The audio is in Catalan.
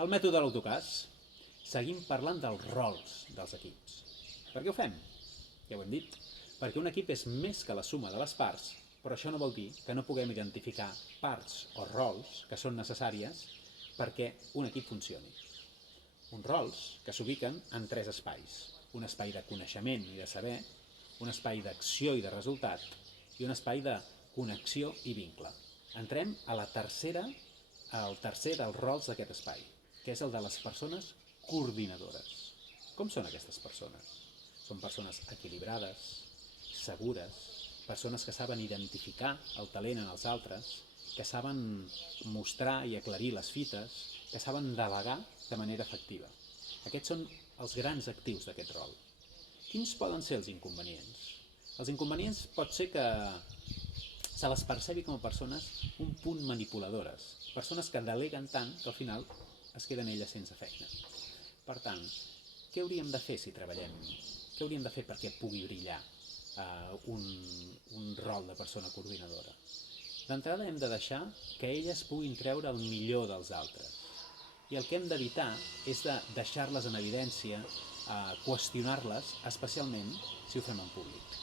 El mètode de l'autocàs. Seguim parlant dels rols dels equips. Per què ho fem? Ja ho hem dit. Perquè un equip és més que la suma de les parts, però això no vol dir que no puguem identificar parts o rols que són necessàries perquè un equip funcioni. Uns rols que s'ubiquen en 3 espais. Un espai de coneixement i de saber, un espai d'acció i de resultat i un espai de connexió i vincle. Entrem al tercer dels rols d'aquest espai, que és el de les persones coordinadores. Com són aquestes persones? Són persones equilibrades, segures, persones que saben identificar el talent en els altres, que saben mostrar i aclarir les fites, que saben delegar de manera efectiva. Aquests són els grans actius d'aquest rol. Quins poden ser els inconvenients? Els inconvenients pot ser que se les percebi com a persones un punt manipuladores, persones que deleguen tant que al final es queden elles sense feina. Per tant, què hauríem de fer si treballem? Què hauríem de fer perquè pugui brillar un rol de persona coordinadora? D'entrada hem de deixar que elles puguin treure el millor dels altres. I el que hem d'evitar és de deixar-les en evidència, qüestionar-les, especialment si ho fem en públic.